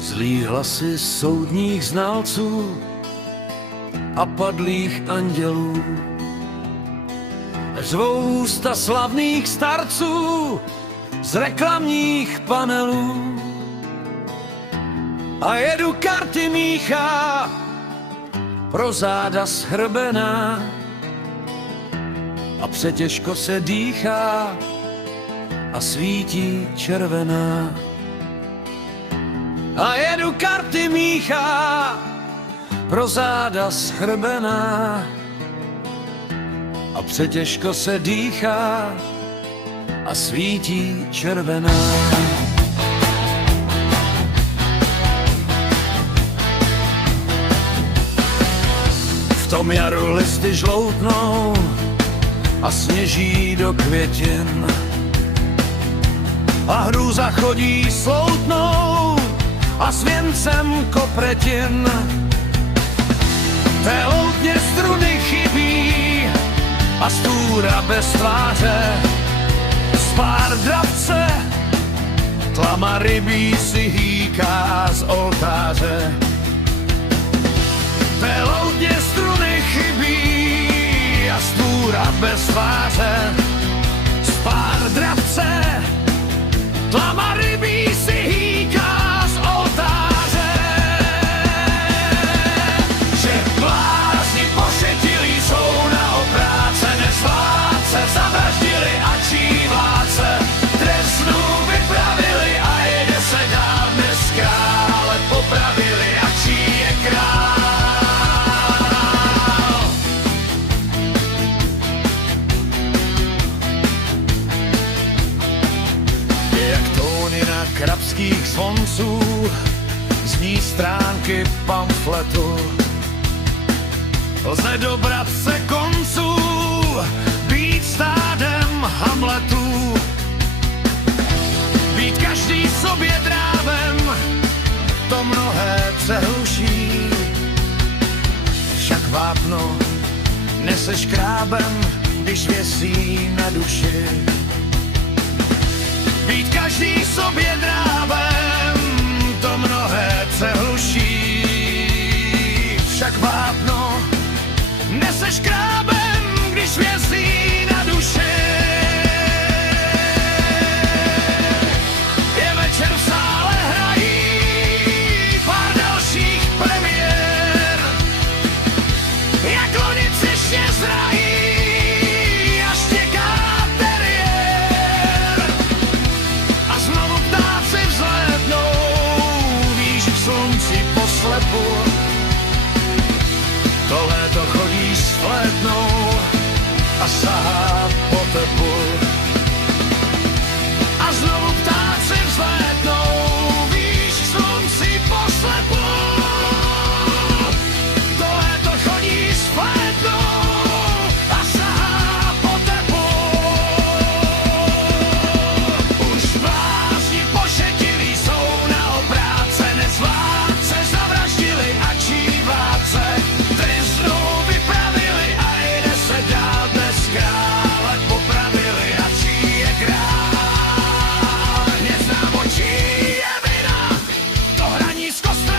Zlý hlasy soudních znalců a padlých andělů řvou ústa slavných starců z reklamních panelů. A jedu karty míchá pro záda shrbená a přetěžko se dýchá a svítí červená. A jedu karty míchá pro záda shrbená a přetěžko se dýchá a svítí červená. V tom jaru listy žloutnou a sněží do květin a hrůza chodí sloutnou a s věncem kopretin. Té loutně struny chybí a stůra bez tváře, z pár dravce tlama rybí si hýká z oltáře. Té loutně struny chybí a stůra bez tváře, z pár dravce tlama rybí si hýká z oltáře. Že blázni pošetilí jsou na opráce, nezvládce zavraždili a čí vládce trestnou vypravili a jede se dál dneska, ale popravili a čí je král. Krabských zvonců zní stránky pamfletu. Lze dobrat se konců, být stádem Hamletů, být každý sobě drávem, to mnohé přehluší. Však vápno neseš krábem, když věsí na duši. Být každý sobě drábem, to mnohé přehluší. Však vápno neseš krábem, když věsí na duši. Je večer v sále, hrají pár dalších premiér. Jak loni třešně zrají, to léto chodí s flétnou a sahá po tepu. A znovu ptáci vzlétnou, víš, k slunci poslepu. To léto chodí s flétnou a sahá po tepu. Už blázni pošetilí jsou na opráce, nezvládce zavraždili a čí vládce trestnou vypravili a jde se dál dneska, ale popravili a čí je král. Neznám, o čí je vina, to hraní z kostela